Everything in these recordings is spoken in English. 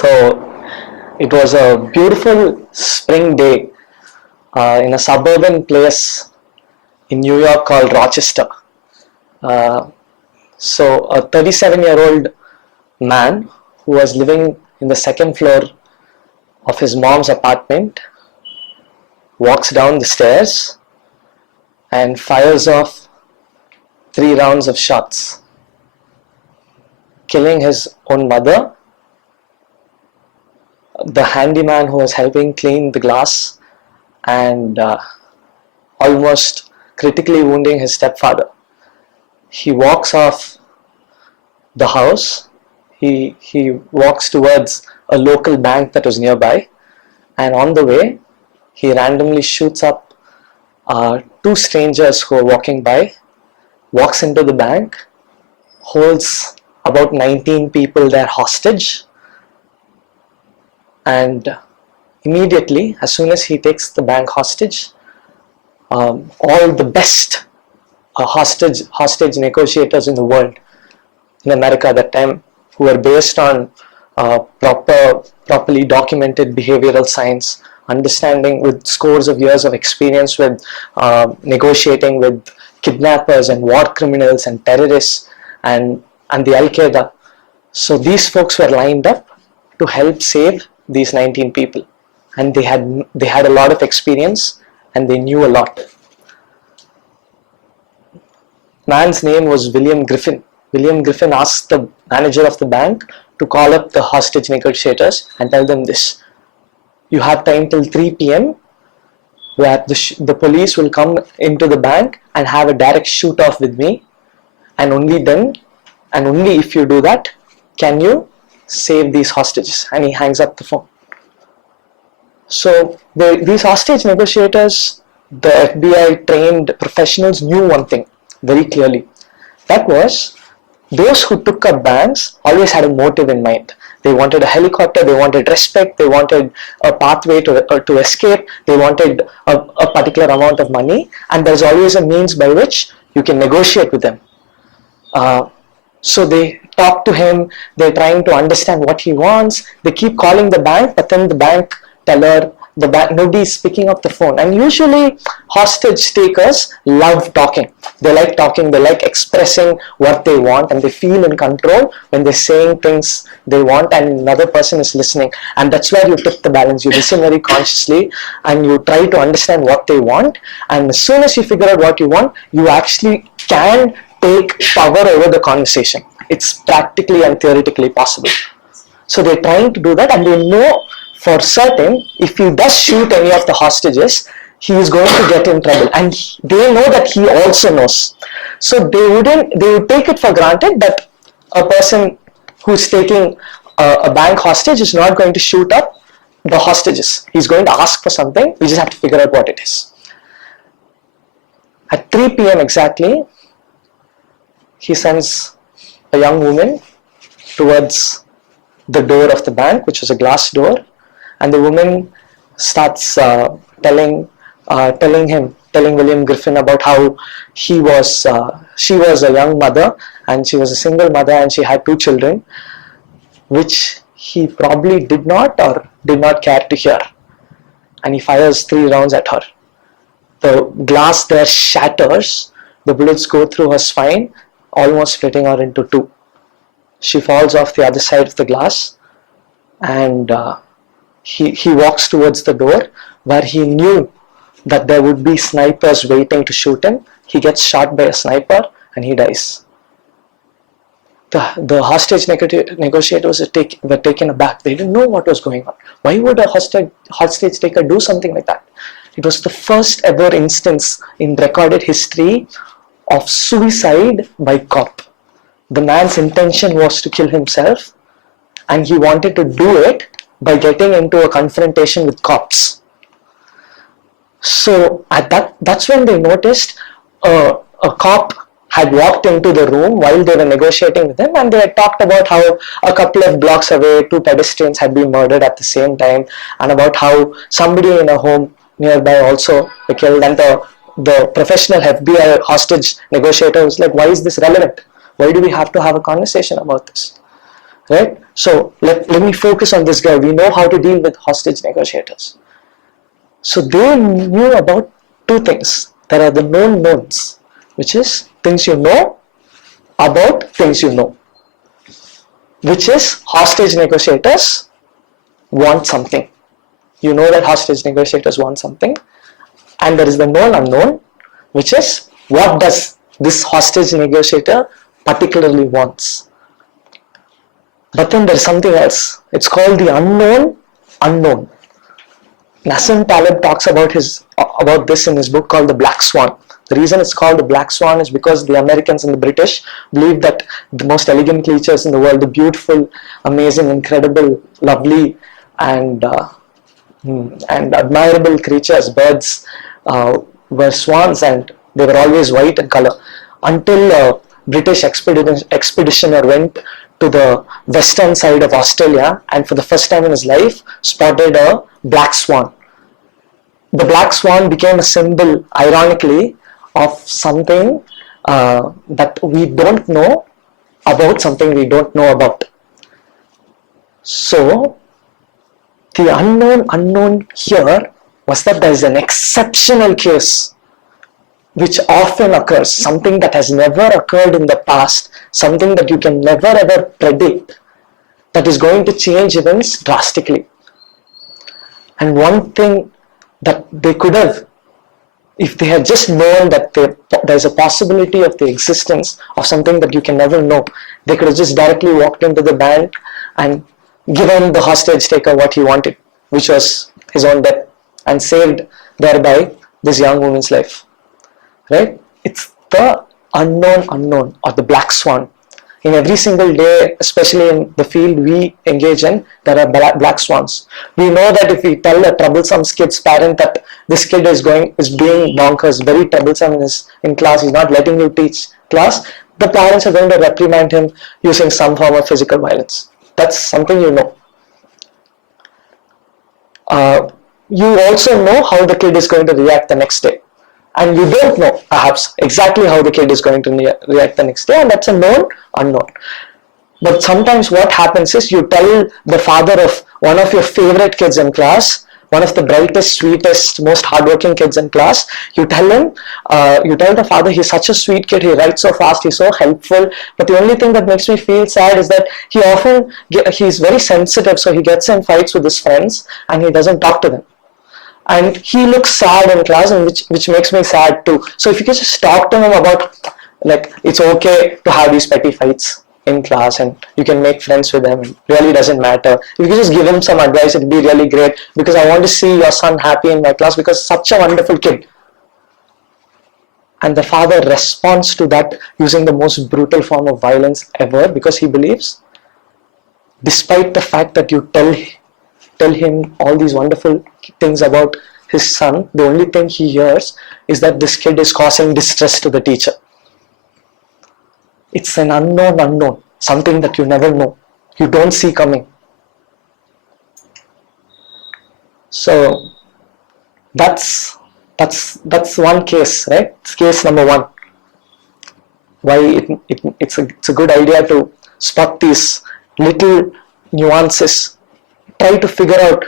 So it was a beautiful spring day in a suburban place in New York called Rochester. Uh, so a 37-year-old man who was living in the second floor of his mom's apartment walks down the stairs and fires off 3 rounds of shots, killing his own mother, the handyman who was helping clean the glass, and almost critically wounding his stepfather. He walks off the house. He walks towards a local bank that was nearby, and on the way, he randomly shoots up two strangers who are walking by, walks into the bank, holds about 19 people there hostage, and immediately, as soon as he takes the bank hostage, all the best hostage negotiators in the world, in America at that time, who were based on properly documented behavioral science, understanding with scores of years of experience with negotiating with kidnappers and war criminals and terrorists and the Al-Qaeda. So these folks were lined up to help save these 19 people, and they had a lot of experience and they knew a lot. Man's name was William Griffin. William Griffin asked the manager of the bank to call up the hostage negotiators and tell them this: you have time till 3 p.m. where the police will come into the bank and have a direct shoot off with me, and only then, and only if you do that, can you save these hostages. And he hangs up the phone. So these hostage negotiators, the FBI trained professionals, knew one thing very clearly. That was, those who took up banks always had a motive in mind. They wanted a helicopter, they wanted respect, they wanted a pathway to escape, they wanted a particular amount of money, and there's always a means by which you can negotiate with them. So they talk to him, they're trying to understand what he wants, they keep calling the bank, but then the bank teller, nobody is picking up the phone. And usually hostage takers love talking. They like talking, they like expressing what they want, and they feel in control when they're saying things they want and another person is listening. And that's where you tip the balance. You listen very consciously and you try to understand what they want, and as soon as you figure out what you want, you actually can take power over the conversation. It's practically and theoretically possible. So they're trying to do that, and they know for certain if he does shoot any of the hostages, he is going to get in trouble, and they know that he also knows. So they would take it for granted that a person who's taking a bank hostage is not going to shoot up the hostages. He's going to ask for something. We just have to figure out what it is. At 3 p.m. exactly, he sends a young woman towards the door of the bank, which was a glass door, and the woman starts telling William Griffin about how she was a young mother, and she was a single mother, and she had 2 children, which he probably did not care to hear. And he fires 3 rounds at her. The glass there shatters, the bullets go through her spine, almost splitting her into 2. She falls off the other side of the glass, and he walks towards the door where he knew that there would be snipers waiting to shoot him. He gets shot by a sniper and he dies. The hostage negotiators were taken aback. They didn't know what was going on. Why would a hostage taker do something like that? It was the first ever instance in recorded history of suicide by cop. The man's intention was to kill himself, and he wanted to do it by getting into a confrontation with cops. So that's when they noticed a cop had walked into the room while they were negotiating with him, and they had talked about how a couple of blocks away 2 pedestrians had been murdered at the same time, and about how somebody in a home nearby also were killed. And the professional FBI hostage negotiator was like, why is this relevant? Why do we have to have a conversation about this? right? So let me focus on this guy. We know how to deal with hostage negotiators. So they knew about two things. There are the known knowns, which is things you know about things you know, which is hostage negotiators want something. You know that hostage negotiators want something. And there is the known unknown, which is what does this hostage negotiator particularly wants. But then there is something else. It's called the unknown unknown. Nassim Taleb talks about this in his book called The Black Swan. The reason it's called the Black Swan is because the Americans and the British believe that the most elegant creatures in the world, the beautiful, amazing, incredible, lovely, and admirable creatures, birds, were swans, and they were always white in color. Until a British expeditioner went to the western side of Australia and for the first time in his life spotted a black swan. The black swan became a symbol, ironically, of something that we don't know about something we don't know about. So the unknown unknown here was that there is an exceptional case which often occurs, something that has never occurred in the past, something that you can never ever predict, that is going to change events drastically. And one thing that they could have, if they had just known that there's a possibility of the existence of something that you can never know, they could have just directly walked into the bank and given the hostage taker what he wanted, which was his own death, and saved thereby this young woman's life. Right? It's the unknown unknown, or the black swan. In every single day, especially in the field we engage in, there are black swans. We know that if we tell a troublesome kid's parent that this kid is being bonkers, very troublesome in class, he's not letting you teach class, the parents are going to reprimand him using some form of physical violence. That's something you know. You also know how the kid is going to react the next day. And you don't know, perhaps, exactly how the kid is going to react the next day, and that's a known unknown. But sometimes what happens is you tell the father of one of your favorite kids in class, one of the brightest, sweetest, most hardworking kids in class, you tell the father, he's such a sweet kid, he writes so fast, he's so helpful, but the only thing that makes me feel sad is that he's very sensitive, so he gets in fights with his friends and he doesn't talk to them. And he looks sad in class, and which makes me sad too. So if you can just talk to him about, like, it's okay to have these petty fights in class and you can make friends with them, it really doesn't matter. If you can just give him some advice, it'd be really great, because I want to see your son happy in my class because such a wonderful kid. And the father responds to that using the most brutal form of violence ever, because he believes, despite the fact that you tell him all these wonderful things about his son, the only thing he hears is that this kid is causing distress to the teacher. It's an unknown unknown, something that you never know, you don't see coming. So that's one case, right? It's case number one. Why it's a good idea to spot these little nuances. Try to figure out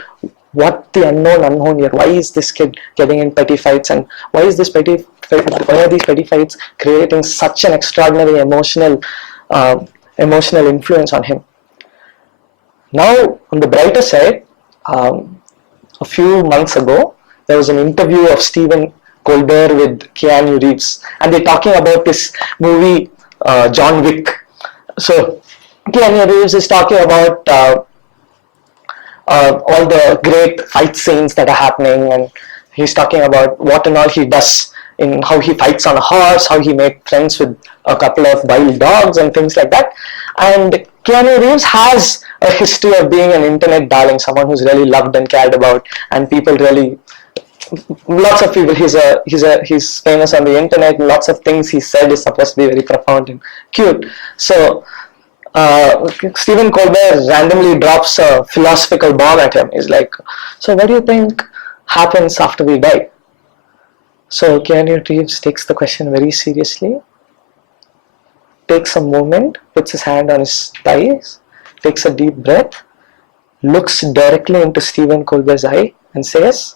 what the unknown here. Why is this kid getting in petty fights, and why are these petty fights creating such an extraordinary emotional influence on him? Now, on the brighter side, a few months ago, there was an interview of Stephen Colbert with Keanu Reeves, and they're talking about this movie John Wick. So Keanu Reeves is talking about all the great fight scenes that are happening, and he's talking about what and all he does, in how he fights on a horse, how he made friends with a couple of wild dogs and things like that. And Keanu Reeves has a history of being an internet darling, someone who's really loved and cared about, and people really, lots of people, he's famous on the internet, and lots of things he said is supposed to be very profound and cute. So Stephen Colbert randomly drops a philosophical bomb at him. He's like, so what do you think happens after we die? So Keanu Reeves takes the question very seriously, takes a moment, puts his hand on his thighs, takes a deep breath, looks directly into Stephen Colbert's eye and says,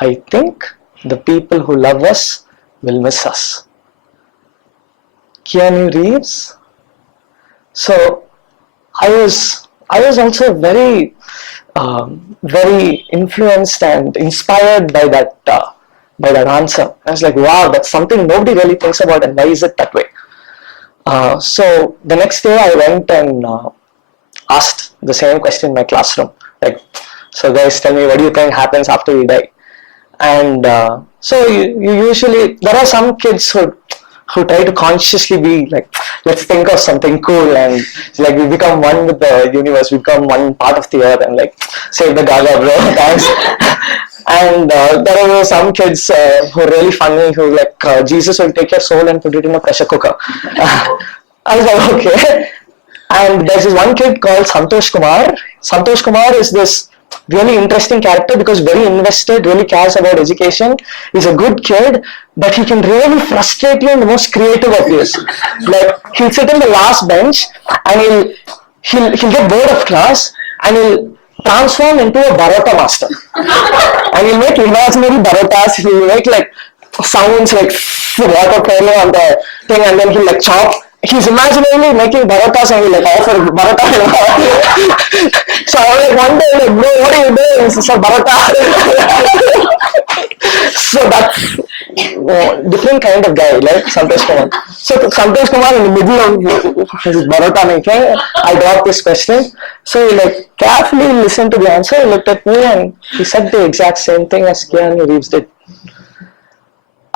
I think the people who love us will miss us. Keanu Reeves. So I was also very influenced and inspired by that answer. I was like, wow, that's something nobody really thinks about, and why is it that way? So the next day I went and asked the same question in my classroom, like, so guys, tell me, what do you think happens after you die? And so you usually, there are some kids who try to consciously be like, let's think of something cool, and like we become one with the universe, we become one part of the earth, and like save the gaga, bro, thanks. And there are some kids who are really funny, who like, Jesus will take your soul and put it in a pressure cooker. I was like, okay. And there's this one kid called Santosh Kumar. Santosh Kumar is this really interesting character because very invested, really cares about education. He's a good kid, but he can really frustrate you in the most creative of ways. Like, he'll sit in the last bench and he'll get bored of class and he'll transform into a Barota master. And he'll make imaginary Barotas, he'll make like sounds like water pouring on the thing, and then he'll like chop. He's imaginarily making Barotas and he'll like offer Barota. So I was like, one day, like, bro, what are you doing? It's a Barota. So that's different kind of guy, like Santosh Kumar. So Santosh Kumar, in the middle of his Barota making, I got this question. So he like carefully listened to the answer, he looked at me and he said the exact same thing as Keanu Reeves did.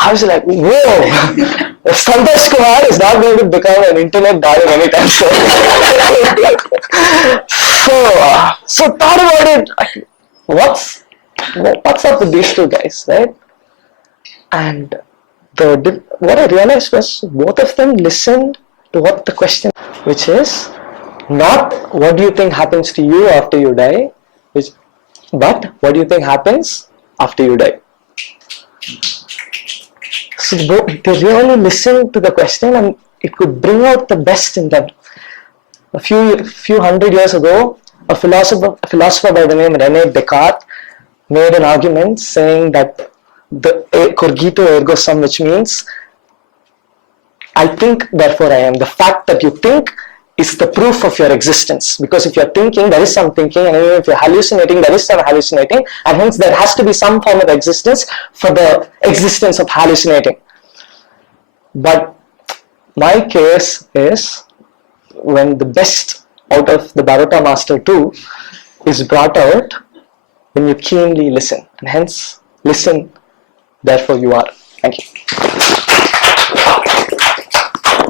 I was like, whoa, Santosh Kumar is not going to become an internet darling anytime soon. So thought about it, what's up with these two guys, right? And what I realized was both of them listened to what the question, which is not what do you think happens to you after you die, but what do you think happens after you die. So they really listened to the question, and it could bring out the best in them. A few hundred years ago, a philosopher by the name René Descartes made an argument saying that the cogito ergo sum, which means I think, therefore I am. The fact that you think is the proof of your existence, because if you're thinking, there is some thinking, and even if you're hallucinating, there is some hallucinating, and hence there has to be some form of existence for the existence of hallucinating. But my case is when the best out of the Barota Master 2 is brought out when you keenly listen, and hence listen, therefore you are. Thank you.